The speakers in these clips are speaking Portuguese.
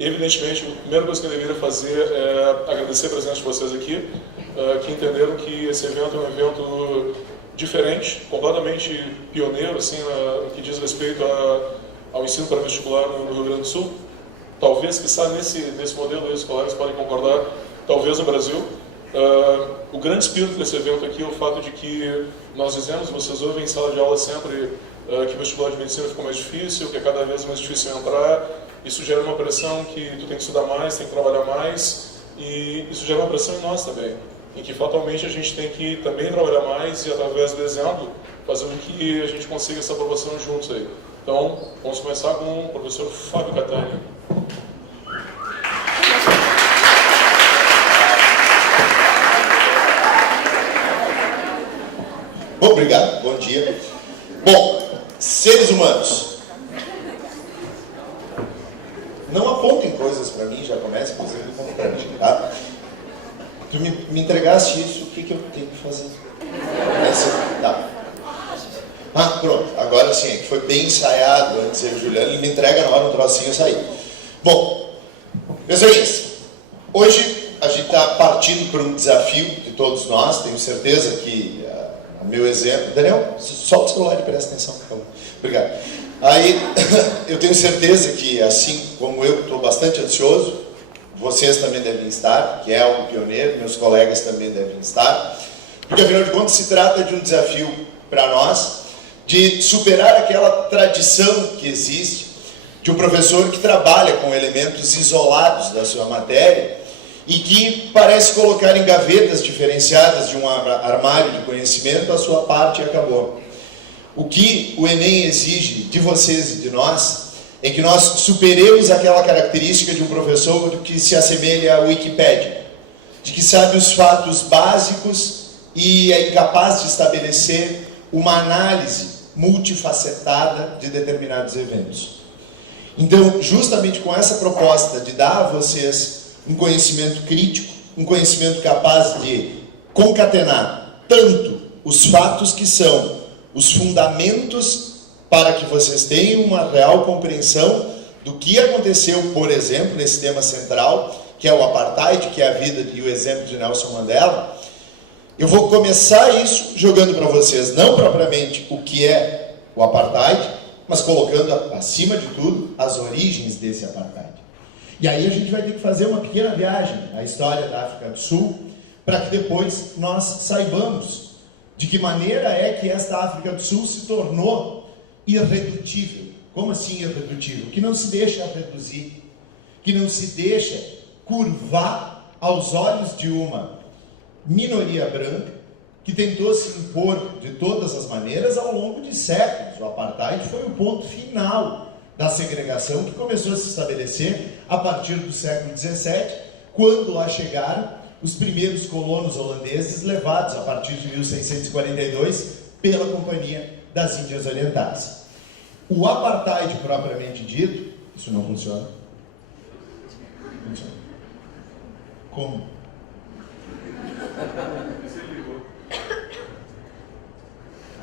Evidentemente, a primeira coisa que eu deveria fazer é agradecer a presença de vocês aqui, que entenderam que esse evento é um evento diferente, completamente pioneiro, assim, no que diz respeito ao ensino pré-vestibular no Rio Grande do Sul. Talvez, que está nesse modelo, os colegas podem concordar, talvez no Brasil. O grande espírito desse evento aqui é o fato de que nós dizemos, vocês ouvem em sala de aula sempre que o vestibular de medicina ficou mais difícil, que é cada vez mais difícil entrar. Isso gera uma pressão que tu tem que estudar mais, tem que trabalhar mais, e isso gera uma pressão em nós também, em que fatalmente a gente tem que também trabalhar mais e, através do exemplo, fazer com que a gente consiga essa aprovação juntos aí. Então, vamos começar com o professor Fábio Catani. Obrigado, bom dia. Bom, seres humanos, não apontem coisas para mim, já começa fazendo contrário, tá? Tu me entregaste isso, o que eu tenho que fazer? Tá. Ah, pronto, agora sim, foi bem ensaiado antes eu e o Juliano, ele me entrega na hora um trocinho e sair. Bom, meus amigos, hoje a gente está partindo para um desafio de todos nós, tenho certeza que o meu exemplo... Daniel, solta o celular e presta atenção, por favor. Obrigado. Aí, eu tenho certeza que, assim como eu estou bastante ansioso, vocês também devem estar, que é algo pioneiro, meus colegas também devem estar, porque, afinal de contas, se trata de um desafio para nós, de superar aquela tradição que existe de um professor que trabalha com elementos isolados da sua matéria e que parece colocar em gavetas diferenciadas de um armário de conhecimento a sua parte e acabou. O que o Enem exige de vocês e de nós é que nós superemos aquela característica de um professor que se assemelha à Wikipédia, de que sabe os fatos básicos e é incapaz de estabelecer uma análise multifacetada de determinados eventos. Então, justamente com essa proposta de dar a vocês um conhecimento crítico, um conhecimento capaz de concatenar tanto os fatos que são os fundamentos para que vocês tenham uma real compreensão do que aconteceu, por exemplo, nesse tema central, que é o apartheid, que é a vida e o exemplo de Nelson Mandela. Eu vou começar isso jogando para vocês, não propriamente o que é o apartheid, mas colocando, acima de tudo, as origens desse apartheid. E aí a gente vai ter que fazer uma pequena viagem à história da África do Sul, para que depois nós saibamos de que maneira é que esta África do Sul se tornou irredutível. Como assim irredutível? Que não se deixa reduzir, que não se deixa curvar aos olhos de uma minoria branca que tentou se impor de todas as maneiras ao longo de séculos. O apartheid foi o ponto final da segregação que começou a se estabelecer a partir do século XVII, quando lá chegaram os primeiros colonos holandeses levados a partir de 1642 pela Companhia das Índias Orientais. O apartheid propriamente dito, isso não funciona. Funciona. Como?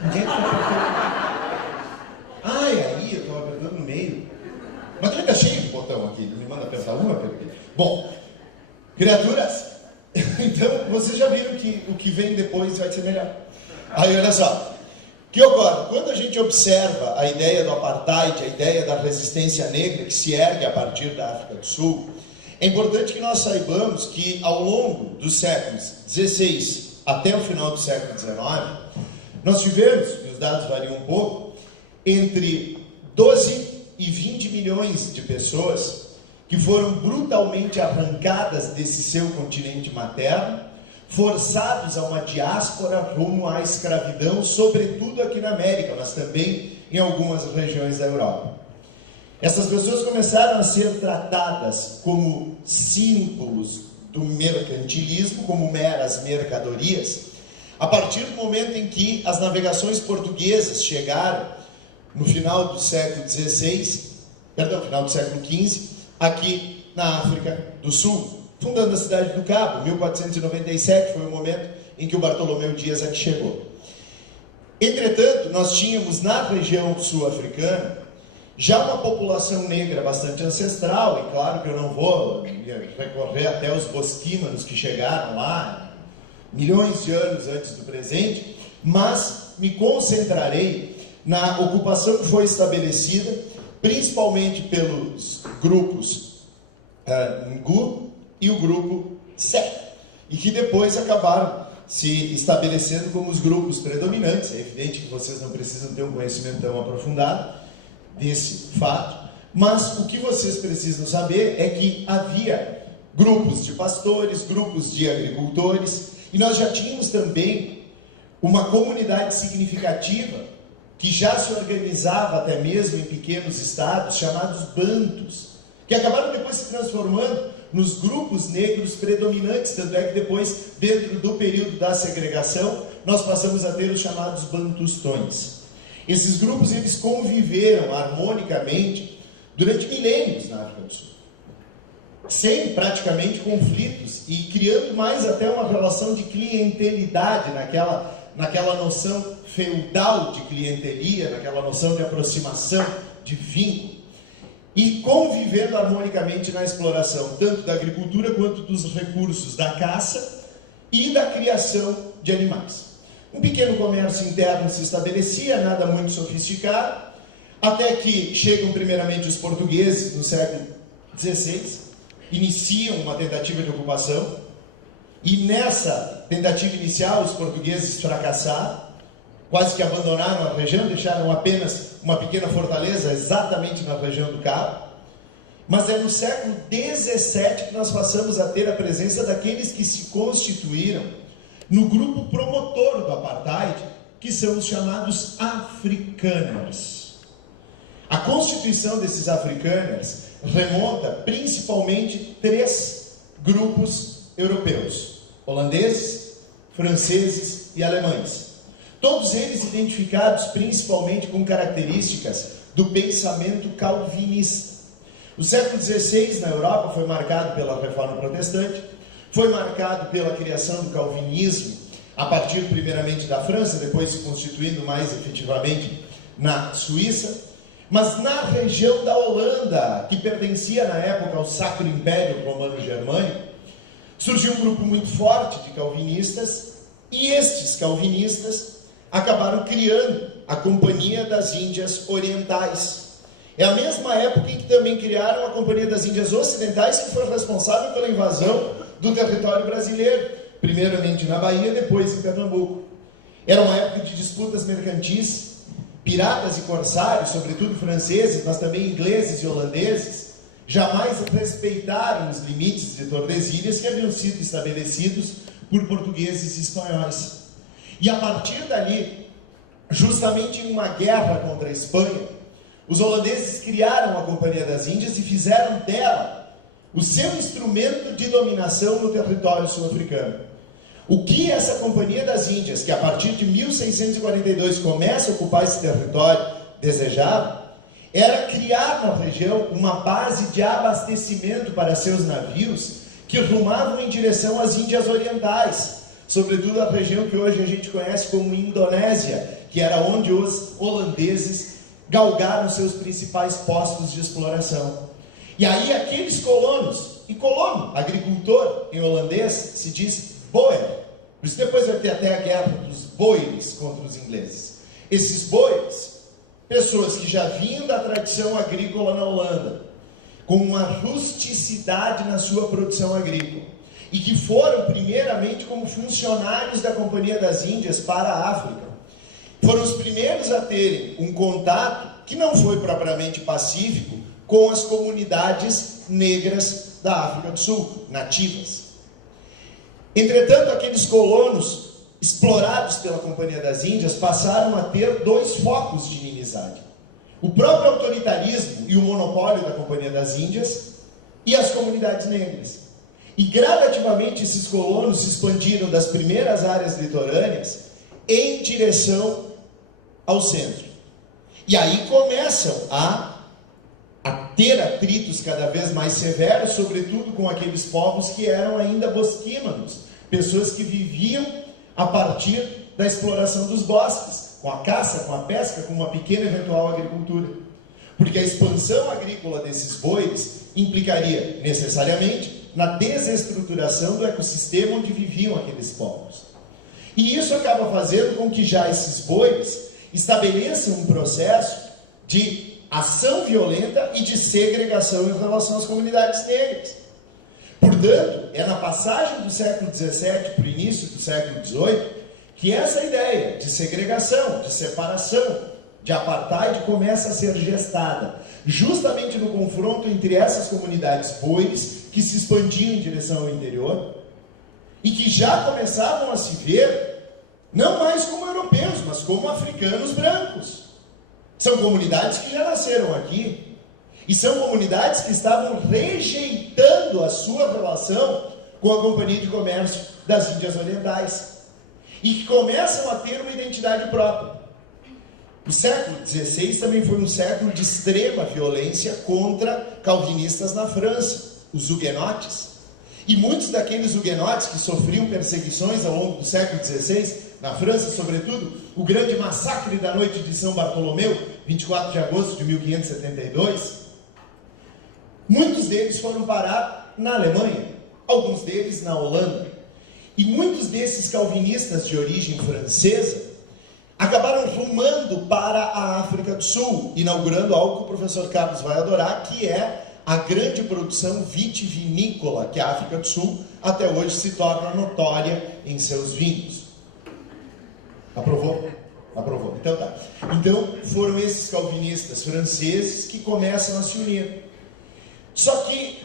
Onde é que está apertando? Ai, aí, eu estou apertando no meio. Mas tu ainda cheio de botão aqui, me manda apertar uma, aperta aqui. Bom, criaturas, então vocês já viram que o que vem depois vai ser melhor. Aí, olha só. O que ocorre? Quando a gente observa a ideia do apartheid, a ideia da resistência negra que se ergue a partir da África do Sul, é importante que nós saibamos que ao longo dos séculos XVI até o final do século XIX, nós tivemos, e os dados variam um pouco, entre 12 e 20 milhões de pessoas que foram brutalmente arrancadas desse seu continente materno, forçados a uma diáspora rumo à escravidão, sobretudo aqui na América, mas também em algumas regiões da Europa. Essas pessoas começaram a ser tratadas como símbolos do mercantilismo, como meras mercadorias, a partir do momento em que as navegações portuguesas chegaram no final do século XVI, final do século XV, aqui na África do Sul, fundando a cidade do Cabo. 1497 foi o momento em que o Bartolomeu Dias aqui chegou. Entretanto, nós tínhamos na região sul-africana Já uma população negra bastante ancestral, e claro que eu não vou recorrer até os bosquímanos que chegaram lá, milhões de anos antes do presente, mas me concentrarei na ocupação que foi estabelecida, principalmente pelos grupos Ngu e o grupo Sé, e que depois acabaram se estabelecendo como os grupos predominantes. É evidente que vocês não precisam ter um conhecimento tão aprofundado desse fato, mas o que vocês precisam saber é que havia grupos de pastores, grupos de agricultores, e nós já tínhamos também uma comunidade significativa que já se organizava até mesmo em pequenos estados, chamados bantus, que acabaram depois se transformando nos grupos negros predominantes, tanto é que depois, dentro do período da segregação, nós passamos a ter os chamados bantustões. Esses grupos, eles conviveram harmonicamente durante milênios na África do Sul, sem praticamente conflitos, e criando mais até uma relação de clientelidade, naquela noção feudal de clientelia, naquela noção de aproximação, de vínculo, e convivendo harmonicamente na exploração, tanto da agricultura quanto dos recursos da caça e da criação de animais. Um pequeno comércio interno se estabelecia, nada muito sofisticado, até que chegam primeiramente os portugueses no século XVI, iniciam uma tentativa de ocupação, e nessa tentativa inicial os portugueses fracassaram, quase que abandonaram a região, deixaram apenas uma pequena fortaleza exatamente na região do Cabo. Mas é no século XVII que nós passamos a ter a presença daqueles que se constituíram no grupo promotor do apartheid, que são os chamados afrikaners. A constituição desses afrikaners remonta principalmente 3 grupos europeus: holandeses, franceses e alemães. Todos eles identificados principalmente com características do pensamento calvinista. O século XVI na Europa foi marcado pela Reforma Protestante, foi marcado pela criação do calvinismo, a partir primeiramente da França, depois se constituindo mais efetivamente na Suíça, mas na região da Holanda, que pertencia na época ao Sacro Império Romano-Germânico, surgiu um grupo muito forte de calvinistas, e estes calvinistas acabaram criando a Companhia das Índias Orientais. É a mesma época em que também criaram a Companhia das Índias Ocidentais, que foi responsável pela invasão do território brasileiro, primeiramente na Bahia, depois em Pernambuco. Era uma época de disputas mercantis, piratas e corsários, sobretudo franceses, mas também ingleses e holandeses, jamais respeitaram os limites de Tordesilhas que haviam sido estabelecidos por portugueses e espanhóis. E a partir dali, justamente em uma guerra contra a Espanha, os holandeses criaram a Companhia das Índias e fizeram dela o seu instrumento de dominação no território sul-africano. O que essa Companhia das Índias, que a partir de 1642 começa a ocupar esse território, desejava, era criar na região uma base de abastecimento para seus navios que rumavam em direção às Índias Orientais, sobretudo a região que hoje a gente conhece como Indonésia, que era onde os holandeses galgaram seus principais postos de exploração. E aí aqueles colonos, e colono, agricultor em holandês, se diz boer, por isso depois vai ter até a guerra dos boeres contra os ingleses. Esses boeres, pessoas que já vinham da tradição agrícola na Holanda, com uma rusticidade na sua produção agrícola, e que foram primeiramente como funcionários da Companhia das Índias para a África, foram os primeiros a terem um contato que não foi propriamente pacífico com as comunidades negras da África do Sul, nativas. Entretanto, aqueles colonos explorados pela Companhia das Índias passaram a ter 2 focos de inimizade: o próprio autoritarismo e o monopólio da Companhia das Índias e as comunidades negras. E gradativamente esses colonos se expandiram das primeiras áreas litorâneas em direção ao centro. E aí começam a ter atritos cada vez mais severos, sobretudo com aqueles povos que eram ainda bosquímanos, pessoas que viviam a partir da exploração dos bosques, com a caça, com a pesca, com uma pequena eventual agricultura. porque a expansão agrícola desses bois implicaria necessariamente na desestruturação do ecossistema onde viviam aqueles povos. E isso acaba fazendo com que já esses bois estabeleçam um processo de ação violenta e de segregação em relação às comunidades negras. Portanto, é na passagem do século XVII para o início do século XVIII que essa ideia de segregação, de separação, de apartheid começa a ser gestada, justamente no confronto entre essas comunidades bois que se expandiam em direção ao interior e que já começavam a se ver não mais como europeus, mas como africanos brancos. São comunidades que já nasceram aqui e são comunidades que estavam rejeitando a sua relação com a Companhia de Comércio das Índias Orientais e que começam a ter uma identidade própria. O século XVI também foi um século de extrema violência contra calvinistas na França, os huguenotes. E muitos daqueles huguenotes que sofriam perseguições ao longo do século XVI, na França sobretudo, o grande massacre da noite de São Bartolomeu, 24 de agosto de 1572, muitos deles foram parar na Alemanha, alguns deles na Holanda. E muitos desses calvinistas de origem francesa acabaram rumando para a África do Sul, inaugurando algo que o professor Carlos vai adorar, que é a grande produção vitivinícola que a África do Sul até hoje se torna notória em seus vinhos. Aprovou? Aprovou. Então tá. Então foram esses calvinistas franceses que começam a se unir. Só que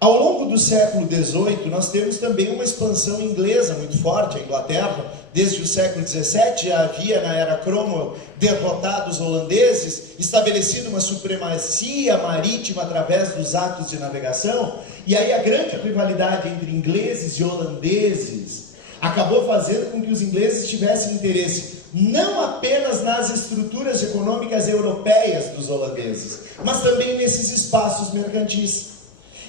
ao longo do século XVIII nós temos também uma expansão inglesa muito forte. A Inglaterra, desde o século XVII, já havia na era Cromwell derrotado os holandeses, estabelecido uma supremacia marítima através dos atos de navegação, e aí a grande rivalidade entre ingleses e holandeses acabou fazendo com que os ingleses tivessem interesse não apenas nas estruturas econômicas europeias dos holandeses, mas também nesses espaços mercantis.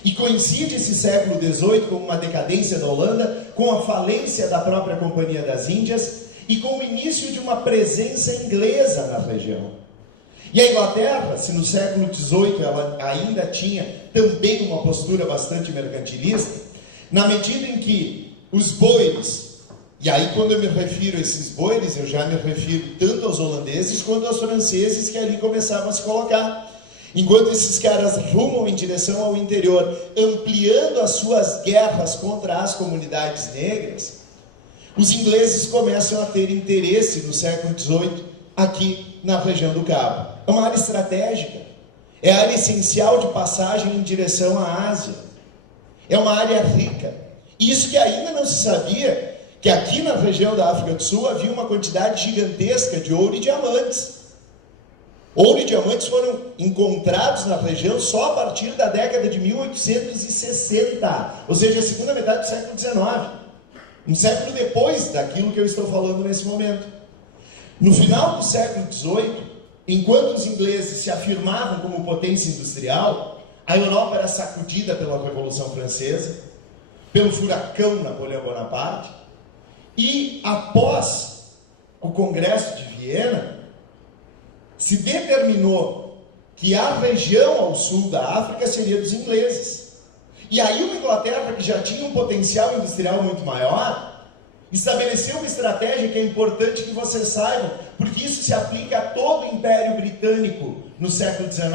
E coincide esse século XVIII com uma decadência da Holanda, com a falência da própria Companhia das Índias e com o início de uma presença inglesa na região. E a Inglaterra, se no século XVIII ela ainda tinha também uma postura bastante mercantilista, na medida em que os boeres, e aí quando eu me refiro a esses boeres, eu já me refiro tanto aos holandeses quanto aos franceses que ali começavam a se colocar. Enquanto esses caras rumam em direção ao interior, ampliando as suas guerras contra as comunidades negras, os ingleses começam a ter interesse no século XVIII aqui na região do Cabo. É uma área estratégica, é a área essencial de passagem em direção à Ásia, é uma área rica. Isso que ainda não se sabia, que aqui na região da África do Sul havia uma quantidade gigantesca de ouro e diamantes. Ouro e diamantes foram encontrados na região só a partir da década de 1860, ou seja, a segunda metade do século XIX, um século depois daquilo que eu estou falando nesse momento. No final do século XVIII, enquanto os ingleses se afirmavam como potência industrial, a Europa era sacudida pela Revolução Francesa, pelo furacão Napoleão Bonaparte, e após o Congresso de Viena, se determinou que a região ao sul da África seria dos ingleses. E aí uma Inglaterra que já tinha um potencial industrial muito maior, estabeleceu uma estratégia que é importante que vocês saibam, porque isso se aplica a todo o Império Britânico no século XIX.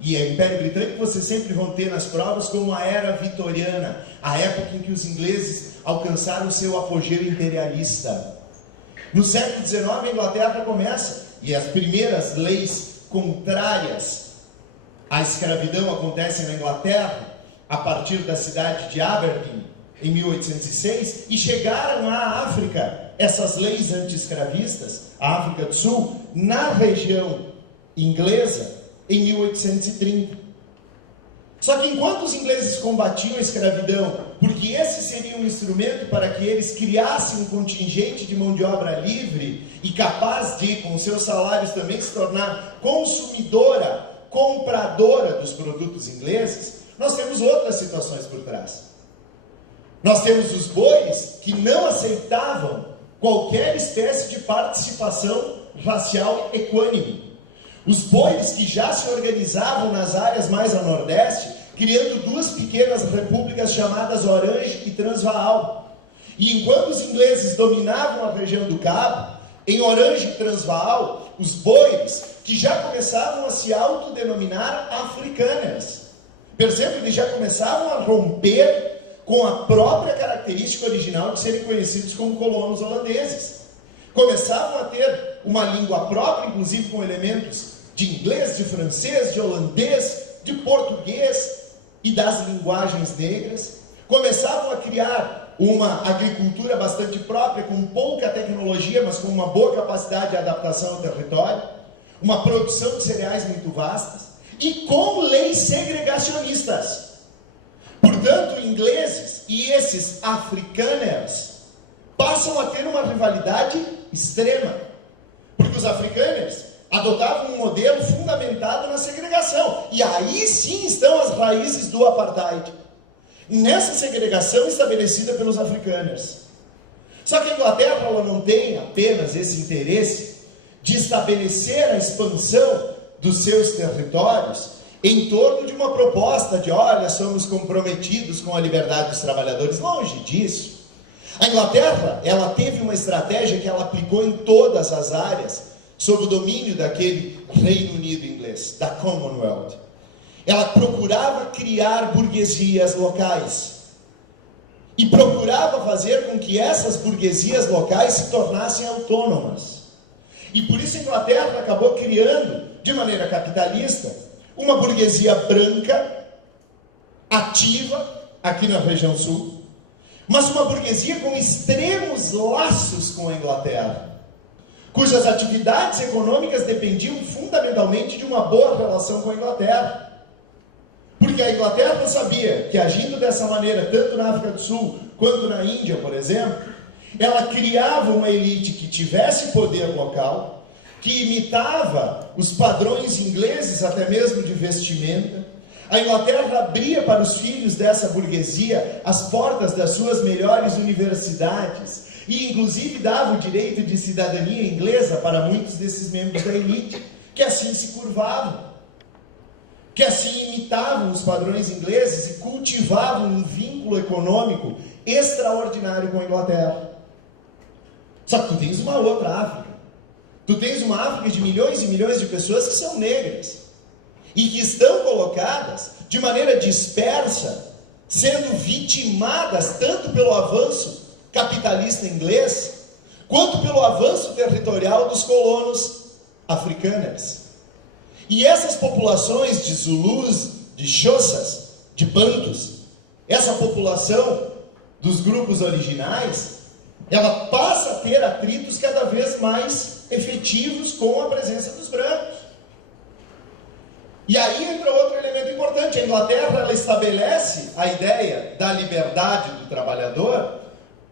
E o Império Britânico vocês sempre vão ter nas provas como a Era Vitoriana, a época em que os ingleses alcançaram o seu apogeu imperialista. No século XIX a Inglaterra começa, e as primeiras leis contrárias à escravidão acontecem na Inglaterra, a partir da cidade de Aberdeen, em 1806, e chegaram à África, essas leis anti-escravistas, a África do Sul, na região inglesa, em 1830. Só que enquanto os ingleses combatiam a escravidão, porque esse seria um instrumento para que eles criassem um contingente de mão de obra livre e capaz de, com seus salários também, se tornar consumidora, compradora dos produtos ingleses, nós temos outras situações por trás. Nós temos os bois que não aceitavam qualquer espécie de participação racial equânime. Os boeres que já se organizavam nas áreas mais a nordeste, criando duas pequenas repúblicas chamadas Orange e Transvaal. E enquanto os ingleses dominavam a região do Cabo, em Orange e Transvaal, os boeres que já começavam a se autodenominar africaners. Percebe, eles já começavam a romper com a própria característica original de serem conhecidos como colonos holandeses. Começavam a ter uma língua própria, inclusive com elementos de inglês, de francês, de holandês, de português e das linguagens negras. Começavam a criar uma agricultura bastante própria, com pouca tecnologia, mas com uma boa capacidade de adaptação ao território, uma produção de cereais muito vastas, e com leis segregacionistas. Portanto, ingleses e esses afrikaners passam a ter uma rivalidade extrema, porque os afrikaners adotavam um modelo fundamentado na segregação, e aí sim estão as raízes do apartheid, nessa segregação estabelecida pelos afrikaners. Só que a Inglaterra, ela não tem apenas esse interesse de estabelecer a expansão dos seus territórios em torno de uma proposta de, olha, somos comprometidos com a liberdade dos trabalhadores. Longe disso. A Inglaterra, ela teve uma estratégia que ela aplicou em todas as áreas, sob o domínio daquele Reino Unido inglês, da Commonwealth. Ela procurava criar burguesias locais. E procurava fazer com que essas burguesias locais se tornassem autônomas. E por isso a Inglaterra acabou criando, de maneira capitalista, uma burguesia branca, ativa, aqui na região sul, mas uma burguesia com extremos laços com a Inglaterra, cujas atividades econômicas dependiam fundamentalmente de uma boa relação com a Inglaterra. Porque a Inglaterra sabia que, agindo dessa maneira, tanto na África do Sul quanto na Índia, por exemplo, ela criava uma elite que tivesse poder local, que imitava os padrões ingleses, até mesmo de vestimenta. A Inglaterra abria para os filhos dessa burguesia as portas das suas melhores universidades e, inclusive, dava o direito de cidadania inglesa para muitos desses membros da elite, que assim se curvavam, que assim imitavam os padrões ingleses e cultivavam um vínculo econômico extraordinário com a Inglaterra. Só que tu tens uma outra África. Tu tens uma África de milhões e milhões de pessoas que são negras e que estão colocadas de maneira dispersa, sendo vitimadas tanto pelo avanço capitalista inglês, quanto pelo avanço territorial dos colonos africanos. E essas populações de Zulus, de Xhosas, de Bantus, essa população dos grupos originais, ela passa a ter atritos cada vez mais efetivos com a presença dos brancos. E aí entra outro elemento importante. A Inglaterra, ela estabelece a ideia da liberdade do trabalhador,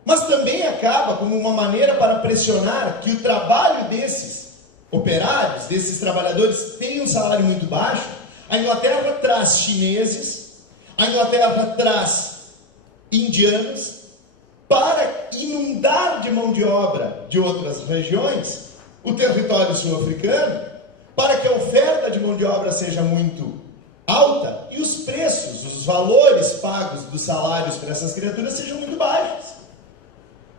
mas também acaba como uma maneira para pressionar que o trabalho desses operários, desses trabalhadores, tenha um salário muito baixo. A Inglaterra traz chineses, a Inglaterra traz indianos, para inundar de mão de obra de outras regiões o território sul-africano, para que a oferta de mão de obra seja muito alta e os preços, os valores pagos dos salários para essas criaturas sejam muito baixos.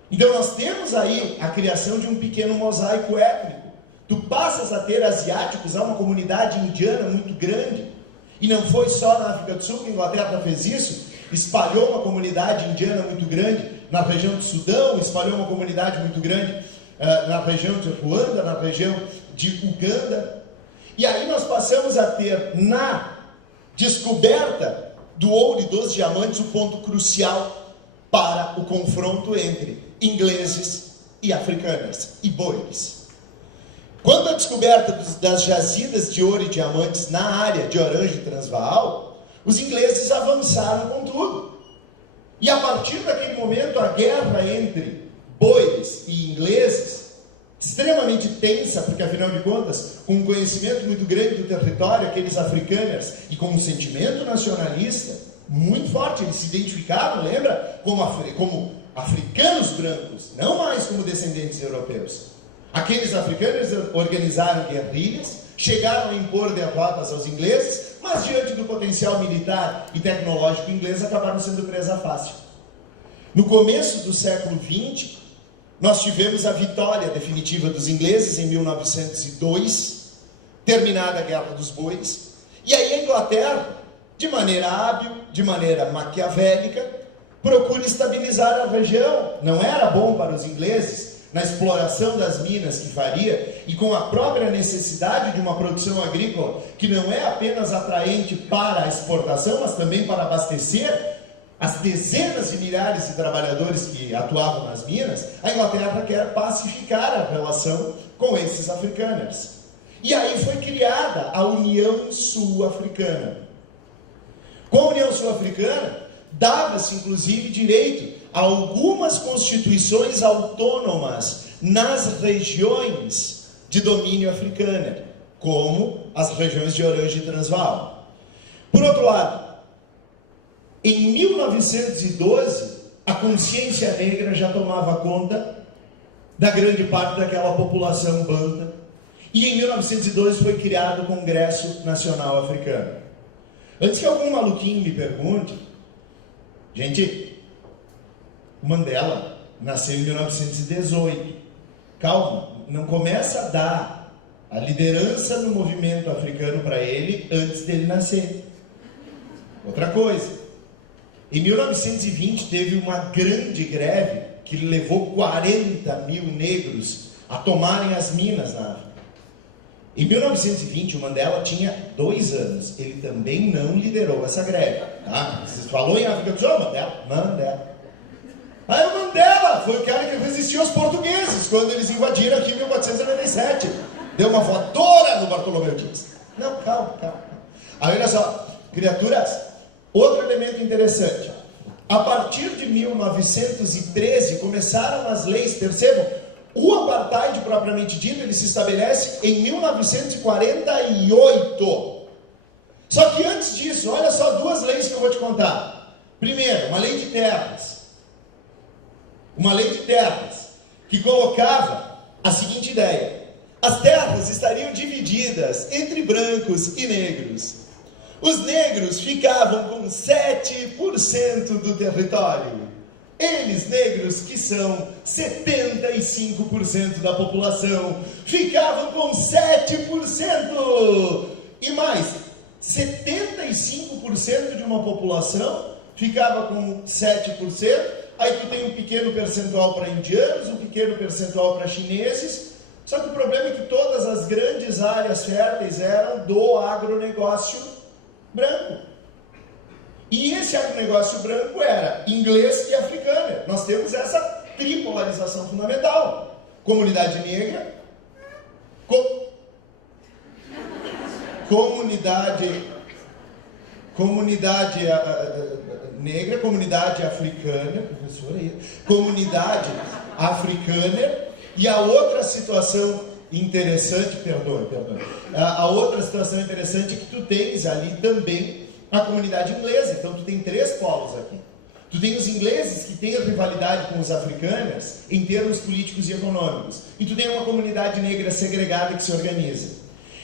Então nós temos aí a criação de um pequeno mosaico étnico. Tu passas a ter asiáticos, há uma comunidade indiana muito grande, e não foi só na África do Sul que a Inglaterra fez isso, espalhou uma comunidade indiana muito grande na região do Sudão, espalhou uma comunidade muito grande na região de Ruanda, na região de Uganda. E aí nós passamos a ter na descoberta do ouro e dos diamantes o ponto crucial para o confronto entre ingleses e africanos e boeres. Quando a descoberta das jazidas de ouro e diamantes na área de Orange e Transvaal, os ingleses avançaram com tudo. E a partir daquele momento, a guerra entre boeres e ingleses, extremamente tensa, porque afinal de contas, com um conhecimento muito grande do território, aqueles africanos, e com um sentimento nacionalista muito forte, eles se identificavam, lembra, como africanos brancos, não mais como descendentes europeus. Aqueles africanos organizaram guerrilhas, chegaram a impor derrotas aos ingleses, mas diante do potencial militar e tecnológico inglês acabaram sendo presa fácil. No começo do século XX, nós tivemos a vitória definitiva dos ingleses em 1902, terminada a Guerra dos Bois, e aí a Inglaterra, de maneira hábil, de maneira maquiavélica, procura estabilizar a região. Não era bom para os ingleses, na exploração das minas que faria, e com a própria necessidade de uma produção agrícola que não é apenas atraente para a exportação, mas também para abastecer as dezenas de milhares de trabalhadores que atuavam nas minas. A Inglaterra quer pacificar a relação com esses africanos. E aí foi criada a União Sul-Africana. Com a União Sul-Africana, dava-se inclusive direito a algumas constituições autônomas nas regiões de domínio africano, como as regiões de Orange e Transvaal. Por outro lado, em 1912, a consciência negra já tomava conta da grande parte daquela população banta, e em 1912 foi criado o Congresso Nacional Africano. Antes que algum maluquinho me pergunte, gente, o Mandela nasceu em 1918. Calma, não começa a dar a liderança no movimento africano para ele antes dele nascer. Outra coisa, em 1920 teve uma grande greve que levou 40 mil negros a tomarem as minas na África. Em 1920 o Mandela tinha 2 anos, ele também não liderou essa greve. Tá? Você falou em África do Sul, Mandela. Aí o Mandela foi o cara que resistiu aos portugueses quando eles invadiram aqui em 1497. Deu uma voadora no Bartolomeu Dias. Não, calma. Aí olha só, criaturas, outro elemento interessante. A partir de 1913 começaram as leis, percebam, o apartheid propriamente dito, ele se estabelece em 1948. Só que antes disso, olha só 2 leis que eu vou te contar. Primeiro, uma lei de terras. Uma lei de terras que colocava a seguinte ideia: as terras estariam divididas entre brancos e negros. Os negros ficavam com 7% do território. Eles, negros, que são 75% da população, ficavam com 7%. E mais, 75% de uma população ficava com 7%. Aí tu tem um pequeno percentual para indianos, um pequeno percentual para chineses. Só que o problema é que todas as grandes áreas férteis eram do agronegócio branco. E esse agronegócio branco era inglês e africano. Nós temos essa tripolarização fundamental. Comunidade negra, comunidade negra, comunidade africana, professora aí, comunidade africana, e a outra situação interessante, perdoe, a outra situação interessante é que tu tens ali também a comunidade inglesa. Então tu tem 3 polos aqui. Tu tem os ingleses que têm a rivalidade com os africanos em termos políticos e econômicos, e tu tem uma comunidade negra segregada que se organiza.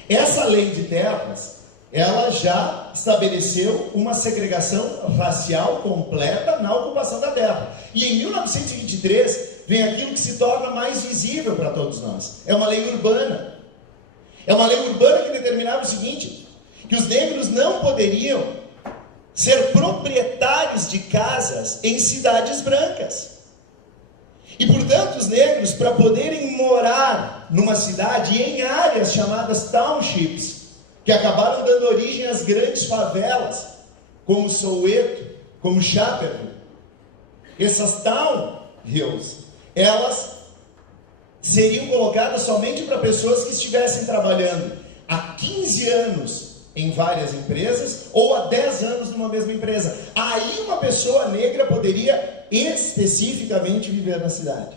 Essa lei de terras, ela já estabeleceu uma segregação racial completa na ocupação da terra. E em 1923 vem aquilo que se torna mais visível para todos nós. É uma lei urbana. É uma lei urbana que determinava o seguinte: que os negros não poderiam ser proprietários de casas em cidades brancas. E, portanto, os negros, para poderem morar numa cidade em áreas chamadas townships, que acabaram dando origem às grandes favelas, como Soweto, como Chaperton, essas town hills, elas seriam colocadas somente para pessoas que estivessem trabalhando há 15 anos em várias empresas, ou há 10 anos numa mesma empresa. Aí uma pessoa negra poderia especificamente viver na cidade.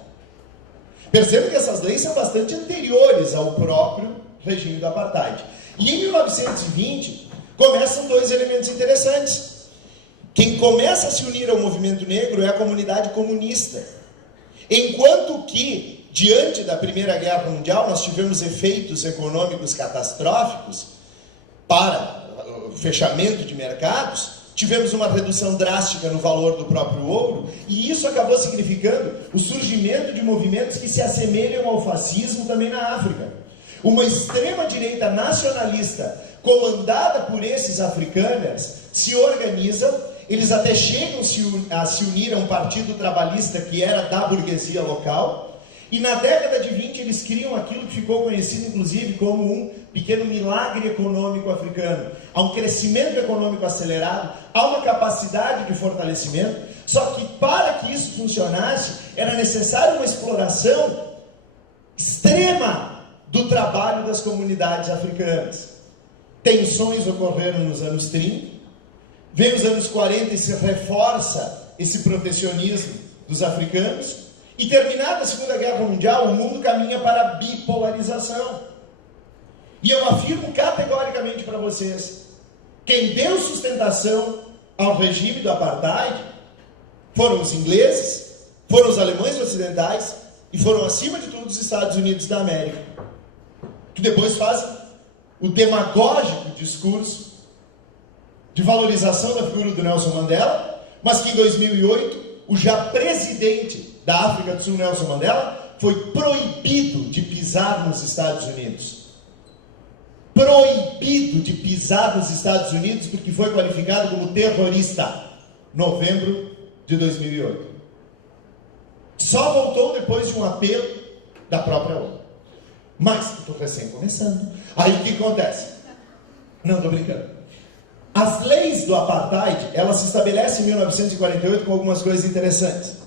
Perceba que essas leis são bastante anteriores ao próprio regime do apartheid. E em 1920 começam 2 elementos interessantes. Quem começa a se unir ao movimento negro é a comunidade comunista. Enquanto que, Diante da Primeira Guerra Mundial, nós tivemos efeitos econômicos catastróficos para o fechamento de mercados, tivemos uma redução drástica no valor do próprio ouro, e isso acabou significando o surgimento de movimentos que se assemelham ao fascismo também na África. Uma extrema-direita nacionalista, comandada por esses africanos, se organizam, eles até chegam a se unir a um partido trabalhista que era da burguesia local, e na década de 20 eles criam aquilo que ficou conhecido inclusive como um pequeno milagre econômico africano. Há um crescimento econômico acelerado, há uma capacidade de fortalecimento, só que para que isso funcionasse era necessária uma exploração extrema do trabalho das comunidades africanas. Tensões ocorreram nos anos 30, vem nos anos 40 e se reforça esse protecionismo dos africanos, e terminada a Segunda Guerra Mundial, o mundo caminha para a bipolarização. E eu afirmo categoricamente para vocês, quem deu sustentação ao regime do apartheid foram os ingleses, foram os alemães ocidentais e foram, acima de tudo, os Estados Unidos da América, que depois fazem o demagógico discurso de valorização da figura do Nelson Mandela, mas que em 2008, o já presidente da África do Sul, Nelson Mandela, foi proibido de pisar nos Estados Unidos. Proibido de pisar nos Estados Unidos porque foi qualificado como terrorista. Novembro de 2008. Só voltou depois de um apelo da própria ONU. Mas, estou recém começando. Aí o que acontece? Não, estou brincando. As leis do apartheid, elas se estabelecem em 1948 com algumas coisas interessantes.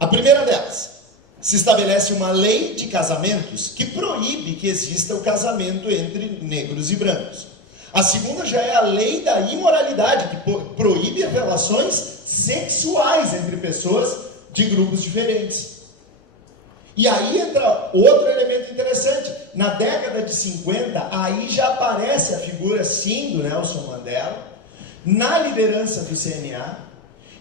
A primeira delas, se estabelece uma lei de casamentos que proíbe que exista o casamento entre negros e brancos. A segunda já é a lei da imoralidade, que proíbe relações sexuais entre pessoas de grupos diferentes. E aí entra outro elemento interessante. Na década de 50, aí já aparece a figura, sim, do Nelson Mandela, na liderança do CNA,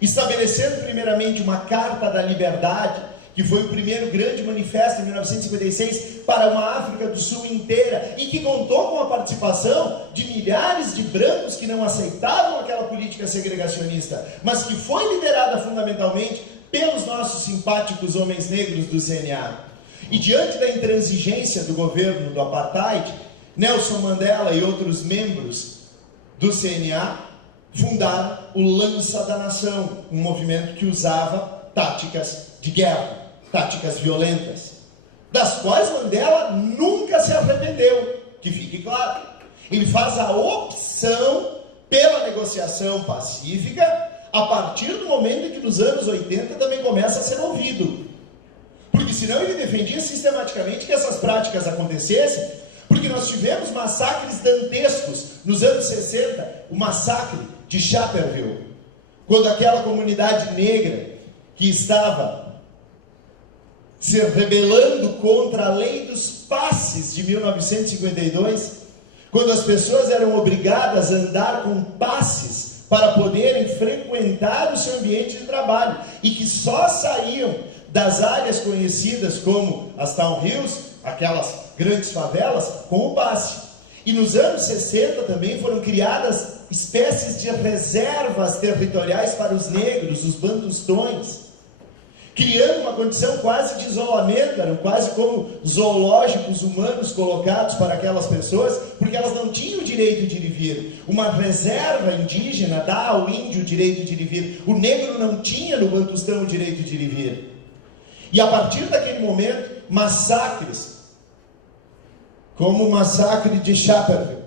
estabelecendo primeiramente uma Carta da Liberdade, que foi o primeiro grande manifesto em 1956 para uma África do Sul inteira, e que contou com a participação de milhares de brancos que não aceitavam aquela política segregacionista, mas que foi liderada fundamentalmente pelos nossos simpáticos homens negros do CNA. E diante da intransigência do governo do apartheid, Nelson Mandela e outros membros do CNA fundaram o Lança da Nação, um movimento que usava táticas de guerra, táticas violentas, das quais Mandela nunca se arrependeu, que fique claro. Ele faz a opção pela negociação pacífica a partir do momento em que nos anos 80 também começa a ser ouvido. Porque senão ele defendia sistematicamente que essas práticas acontecessem, porque nós tivemos massacres dantescos nos anos 60, o massacre de Sharpeville, quando aquela comunidade negra que estava se rebelando contra a lei dos passes de 1952, quando as pessoas eram obrigadas a andar com passes para poderem frequentar o seu ambiente de trabalho, e que só saíam das áreas conhecidas como as town hills, aquelas grandes favelas, com o passe. E nos anos 60 também foram criadas espécies de reservas territoriais para os negros, os bantustões, criando uma condição quase de isolamento, eram quase como zoológicos humanos colocados para aquelas pessoas, porque elas não tinham o direito de ir e vir. Uma reserva indígena dá ao índio o direito de ir e vir. O negro não tinha no Bantustão o direito de ir e vir. E a partir daquele momento, massacres, como o massacre de Sharpeville,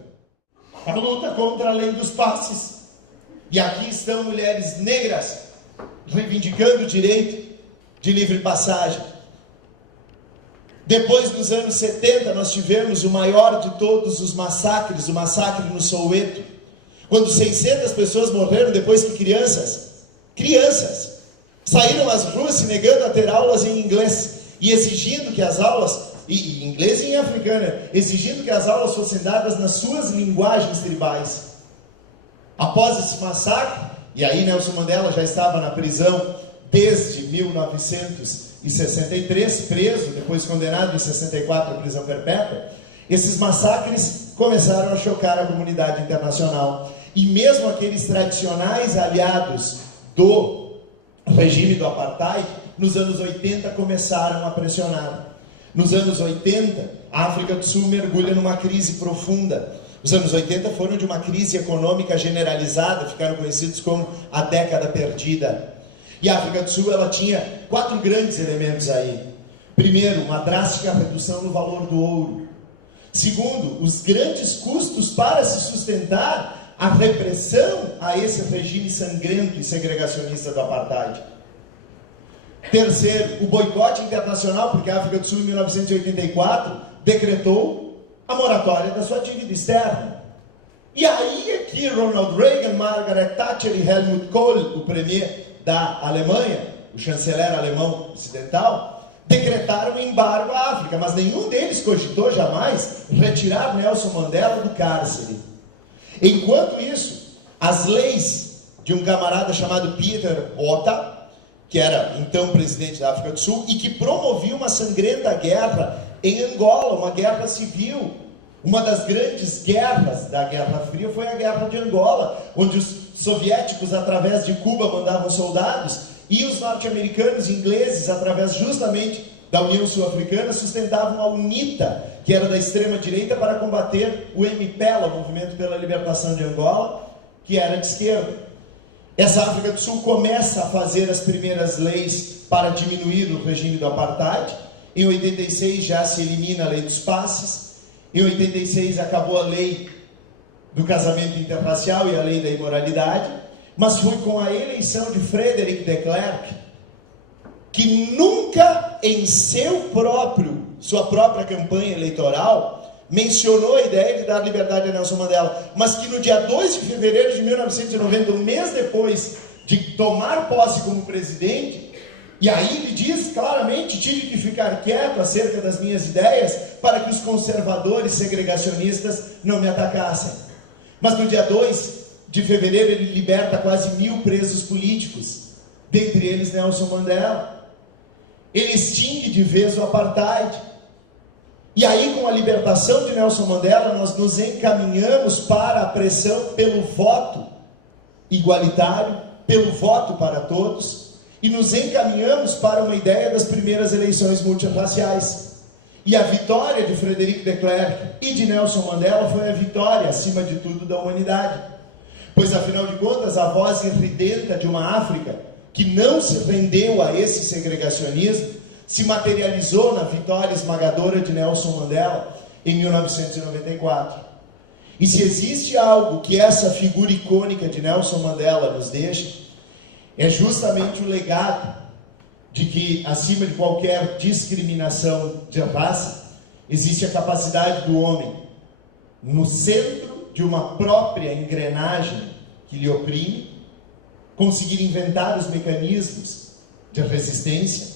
a luta contra a lei dos passes. E aqui estão mulheres negras reivindicando o direito de livre passagem. Depois, nos anos 70, nós tivemos o maior de todos os massacres, o massacre no Soweto, quando 600 pessoas morreram depois que crianças saíram às ruas se negando a ter aulas em inglês e exigindo que as aulas, em inglês e em africano, exigindo que as aulas fossem dadas nas suas linguagens tribais. Após esse massacre, e aí Nelson Mandela já estava na prisão desde 1963, preso, depois condenado em 64 à prisão perpétua, esses massacres começaram a chocar a comunidade internacional. E mesmo aqueles tradicionais aliados do regime do apartheid, nos anos 80 começaram a pressionar. Nos anos 80, a África do Sul mergulha numa crise profunda. Os anos 80 foram de uma crise econômica generalizada, ficaram conhecidos como a década perdida. E a África do Sul, ela tinha 4 grandes elementos aí. Primeiro, uma drástica redução no valor do ouro. Segundo, os grandes custos para se sustentar a repressão a esse regime sangrento e segregacionista do apartheid. Terceiro, o boicote internacional, porque a África do Sul, em 1984, decretou a moratória da sua dívida externa. E aí é que Ronald Reagan, Margaret Thatcher e Helmut Kohl, o premier da Alemanha, o chanceler alemão ocidental, decretaram embargo à África, mas nenhum deles cogitou jamais retirar Nelson Mandela do cárcere. Enquanto isso, as leis de um camarada chamado Pieter Botha, que era então presidente da África do Sul, e que promovia uma sangrenta guerra em Angola, uma guerra civil. Uma das grandes guerras da Guerra Fria foi a Guerra de Angola, onde os soviéticos, através de Cuba, mandavam soldados, e os norte-americanos e ingleses, através justamente da União Sul-Africana, sustentavam a UNITA, que era da extrema-direita, para combater o MPLA, o Movimento pela Libertação de Angola, que era de esquerda. Essa África do Sul começa a fazer as primeiras leis para diminuir o regime do apartheid. Em 86 já se elimina a lei dos passes. Em 86 acabou a lei do casamento interracial e a lei da imoralidade. Mas foi com a eleição de Frederick de Klerk que nunca em sua própria campanha eleitoral mencionou a ideia de dar liberdade a Nelson Mandela, mas que no dia 2 de fevereiro de 1990, um mês depois de tomar posse como presidente, e aí ele diz claramente: tive que ficar quieto acerca das minhas ideias para que os conservadores segregacionistas não me atacassem. Mas no dia 2 de fevereiro ele liberta quase 1.000 presos políticos, dentre eles Nelson Mandela. Ele extingue de vez o apartheid. E aí, com a libertação de Nelson Mandela, nós nos encaminhamos para a pressão pelo voto igualitário, pelo voto para todos, e nos encaminhamos para uma ideia das primeiras eleições multirraciais. E a vitória de Frederick de Klerk e de Nelson Mandela foi a vitória, acima de tudo, da humanidade. Pois, afinal de contas, a voz irridenta de uma África que não se rendeu a esse segregacionismo se materializou na vitória esmagadora de Nelson Mandela em 1994. E se existe algo que essa figura icônica de Nelson Mandela nos deixa, é justamente o legado de que, acima de qualquer discriminação de raça, existe a capacidade do homem, no centro de uma própria engrenagem que lhe oprime, conseguir inventar os mecanismos de resistência,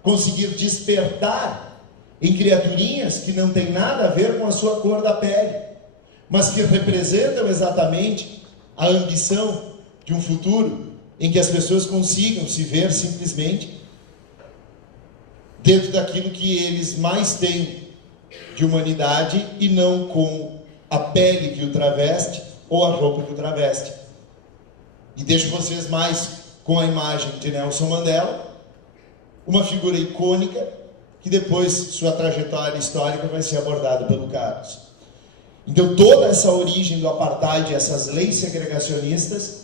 conseguir despertar em criaturinhas que não têm nada a ver com a sua cor da pele, mas que representam exatamente a ambição de um futuro em que as pessoas consigam se ver simplesmente dentro daquilo que eles mais têm de humanidade e não com a pele que o traveste ou a roupa que o traveste. E deixo vocês mais com a imagem de Nelson Mandela, uma figura icônica que depois sua trajetória histórica vai ser abordada pelo Carlos. Então toda essa origem do apartheid, essas leis segregacionistas,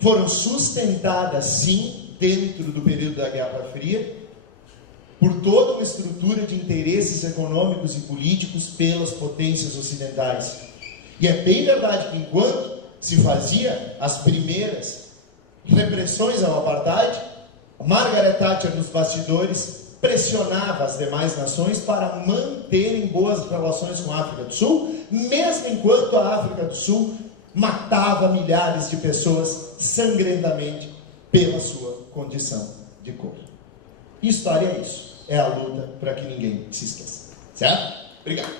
foram sustentadas sim dentro do período da Guerra Fria por toda uma estrutura de interesses econômicos e políticos pelas potências ocidentais. E é bem verdade que enquanto se fazia as primeiras repressões ao apartheid, Margaret Thatcher nos bastidores pressionava as demais nações para manterem boas relações com a África do Sul, mesmo enquanto a África do Sul matava milhares de pessoas sangrentamente pela sua condição de cor. História é isso, é a luta para que ninguém se esqueça. Certo? Obrigado.